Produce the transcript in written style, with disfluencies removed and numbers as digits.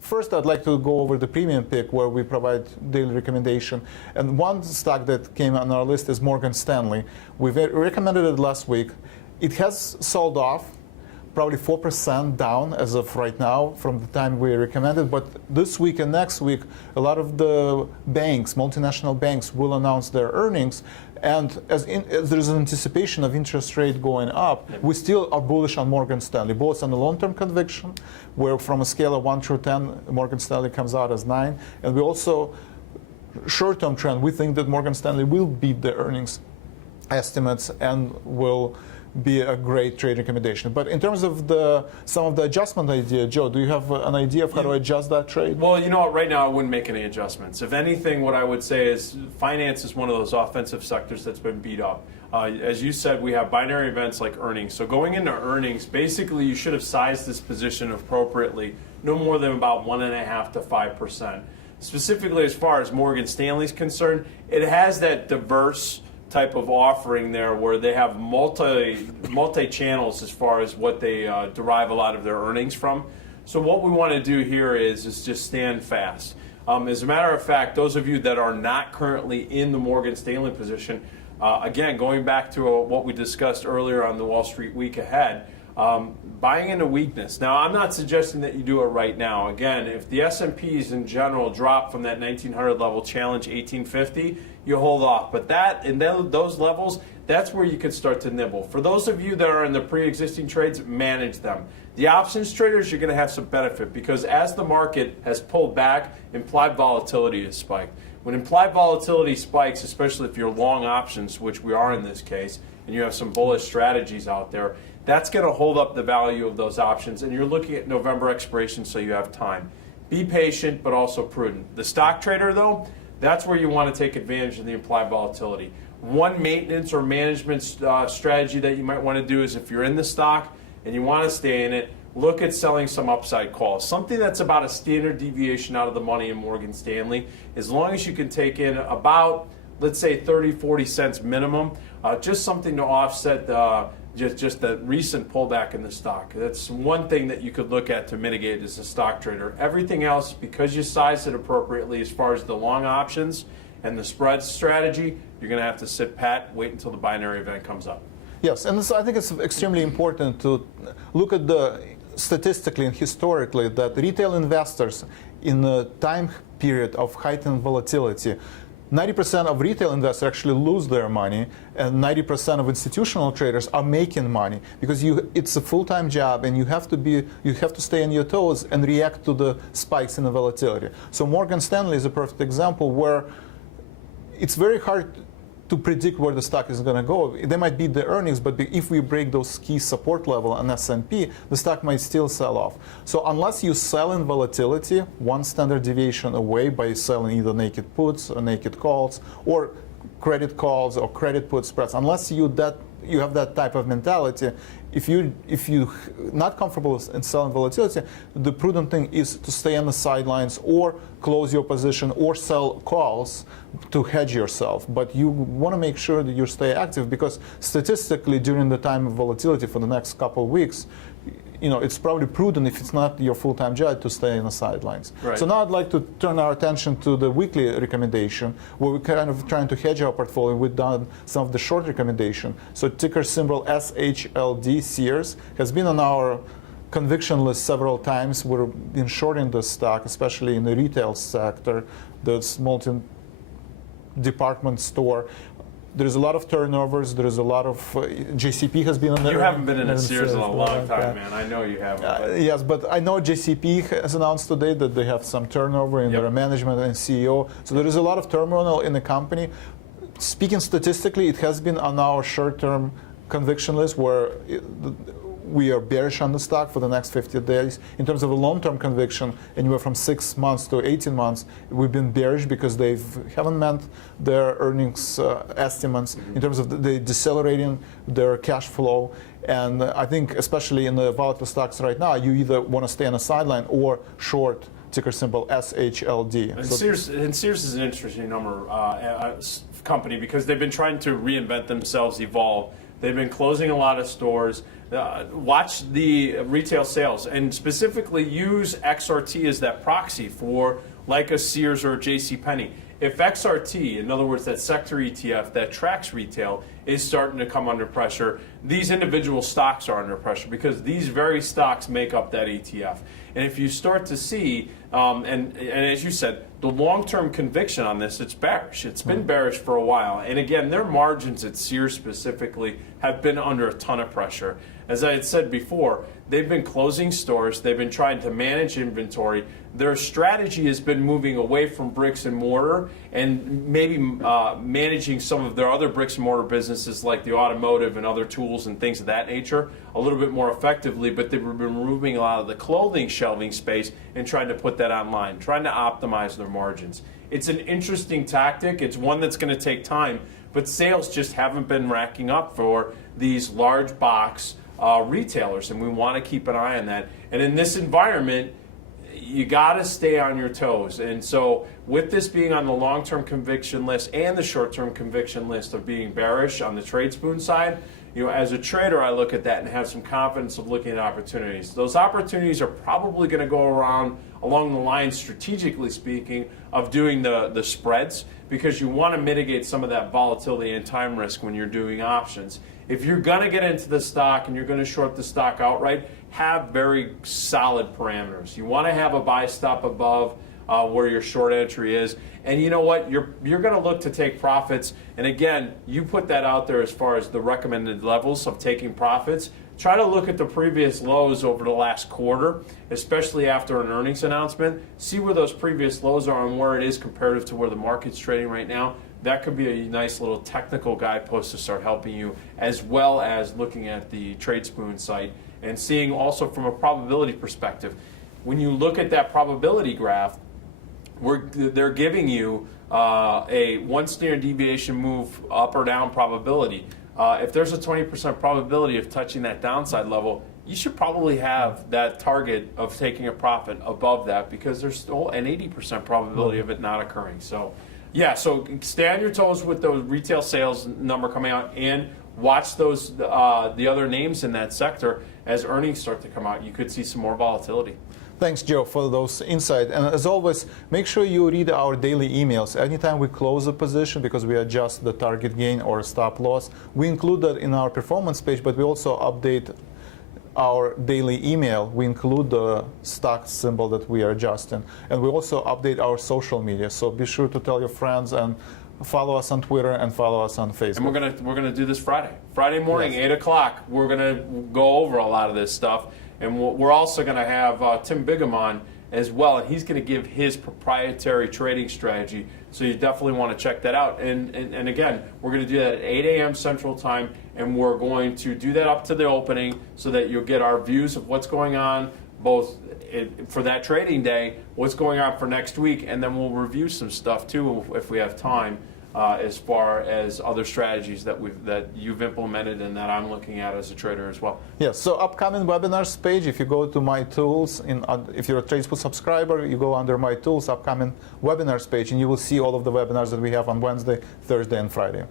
First, I'd like to go over the premium pick where we provide daily recommendation. And one stock that came on our list is Morgan Stanley. We recommended it last week. It has sold off, probably 4% down as of right now from the time we recommended. But this week and next week, a lot of the banks, multinational banks, will announce their earnings. And as there's an anticipation of interest rate going up, we still are bullish on Morgan Stanley, both on the long-term conviction, where from a scale of 1 through 10, Morgan Stanley comes out as 9. And we also, short-term trend, we think that Morgan Stanley will beat the earnings estimates and will be a great trade recommendation. But in terms of some of the adjustment idea, Joe, do you have an idea of how to adjust that trade? Well, you know what, right now I wouldn't make any adjustments. If anything, what I would say is finance is one of those offensive sectors that's been beat up. As you said, we have binary events like earnings. So going into earnings, basically you should have sized this position appropriately, no more than about 1.5% to 5%. Specifically as far as Morgan Stanley is concerned, it has that diverse type of offering there where they have multi channels as far as what they derive a lot of their earnings from. So what we want to do here is just stand fast. As a matter of fact, those of you that are not currently in the Morgan Stanley position, again, going back to what we discussed earlier on the Wall Street Week Ahead, buying into weakness. Now, I'm not suggesting that you do it right now. Again, if the S&Ps in general drop from that 1900 level, challenge 1850, you hold off. But that and then those levels, that's where you could start to nibble. For those of you that are in the pre-existing trades, manage them. The options traders, you're going to have some benefit because as the market has pulled back, implied volatility has spiked. When implied volatility spikes, especially if you're long options, which we are in this case, and you have some bullish strategies out there, that's going to hold up the value of those options. And you're looking at November expiration, so you have time. Be patient, but also prudent. The stock trader, though, that's where you want to take advantage of the implied volatility. One maintenance or management strategy that you might want to do is if you're in the stock and you want to stay in it, look at selling some upside calls. Something that's about a standard deviation out of the money in Morgan Stanley. As long as you can take in about, let's say, 30, 40 cents minimum, just something to offset just the recent pullback in the stock. That's one thing that you could look at to mitigate as a stock trader. Everything else, because you size it appropriately as far as the long options and the spread strategy, you're going to have to sit pat, wait until the binary event comes up. Yes, and I think it's extremely important to look at statistically and historically that retail investors in a time period of heightened volatility, 90% of retail investors actually lose their money, and 90% of institutional traders are making money because it's a full-time job, and you have to stay on your toes and react to the spikes in the volatility. So Morgan Stanley is a perfect example where it's very hard to predict where the stock is going to go. They might beat the earnings, but if we break those key support level on S&P, the stock might still sell off. So unless you sell in volatility, one standard deviation away by selling either naked puts or naked calls or credit calls or credit put spreads, unless you have that type of mentality, if you're not comfortable in selling volatility, the prudent thing is to stay on the sidelines or close your position or sell calls to hedge yourself. But you want to make sure that you stay active because statistically during the time of volatility for the next couple of weeks, it's probably prudent if it's not your full-time job to stay on the sidelines. Right. So now I'd like to turn our attention to the weekly recommendation where we're kind of trying to hedge our portfolio. We've done some of the short recommendation. So ticker symbol SHLD, Sears, has been on our conviction list several times. We've been shorting the stock, especially in the retail sector, the multi-department store. There's a lot of turnovers. There's a lot of JCP has been on there. You haven't been in a Sears in a long time, man. I know you haven't. Yes, but I know JCP has announced today that they have some turnover in their management and CEO. So there is a lot of turmoil in the company. Speaking statistically, it has been on our short-term conviction list where we are bearish on the stock for the next 50 days. In terms of a long-term conviction, anywhere from 6 months to 18 months, we've been bearish because they haven't met their earnings estimates in terms of they decelerating their cash flow. And I think especially in the volatile stocks right now, you either want to stay on the sideline or short ticker symbol SHLD. And So Sears is an interesting company because they've been trying to reinvent themselves, evolve. They've been closing a lot of stores. Watch the retail sales and specifically use XRT as that proxy for like a Sears or a JCPenney. If XRT, in other words, that sector ETF that tracks retail, is starting to come under pressure, these individual stocks are under pressure because these very stocks make up that ETF. And if you start to see, and as you said, the long-term conviction on this, it's bearish. It's been bearish for a while. And again, their margins at Sears specifically have been under a ton of pressure. As I had said before, they've been closing stores. They've been trying to manage inventory. Their strategy has been moving away from bricks and mortar and maybe managing some of their other bricks and mortar businesses like the automotive and other tools and things of that nature a little bit more effectively, but they've been removing a lot of the clothing shelving space and trying to put that online, trying to optimize their margins. It's an interesting tactic. It's one that's going to take time, but sales just haven't been racking up for these large box retailers, and we want to keep an eye on that. And in this environment, you got to stay on your toes. And so with this being on the long-term conviction list and the short-term conviction list of being bearish on the Tradespoon side, as a trader, I look at that and have some confidence of looking at opportunities. Those opportunities are probably going to go around along the line, strategically speaking, of doing the spreads, because you want to mitigate some of that volatility and time risk when you're doing options. If you're going to get into the stock and you're going to short the stock outright, have very solid parameters. You want to have a buy stop above where your short entry is. And you know what? You're going to look to take profits. And again, you put that out there as far as the recommended levels of taking profits. Try to look at the previous lows over the last quarter, especially after an earnings announcement. See where those previous lows are and where it is comparative to where the market's trading right now. That could be a nice little technical guidepost to start helping you, as well as looking at the Tradespoon site and seeing also from a probability perspective. When you look at that probability graph, they're giving you a one standard deviation move up or down probability. If there's a 20% probability of touching that downside level, you should probably have that target of taking a profit above that, because there's still an 80% probability of it not occurring. So yeah, so stay on your toes with the retail sales number coming out and watch those the other names in that sector as earnings start to come out. You could see some more volatility. Thanks, Joe, for those insights. And as always, make sure you read our daily emails. Anytime we close a position, because we adjust the target gain or stop loss, we include that in our performance page, but we also update our daily email. We include the stock symbol that we are adjusting. And we also update our social media. So be sure to tell your friends and follow us on Twitter and follow us on Facebook. And we're gonna do this Friday morning, Yes. 8 o'clock. We're gonna go over a lot of this stuff, and we're also gonna have Tim Bigham on as well, and he's gonna give his proprietary trading strategy. So you definitely want to check that out. And again, we're gonna do that at 8 a.m. Central Time, and we're going to do that up to the opening so that you'll get our views of what's going on, both for that trading day, what's going on for next week, and then we'll review some stuff too if we have time, as far as other strategies that you've implemented and that I'm looking at as a trader as well. Yes, so upcoming webinars page, if you go to My Tools, if you're a Tradespoon subscriber, you go under My Tools, upcoming webinars page, and you will see all of the webinars that we have on Wednesday, Thursday, and Friday.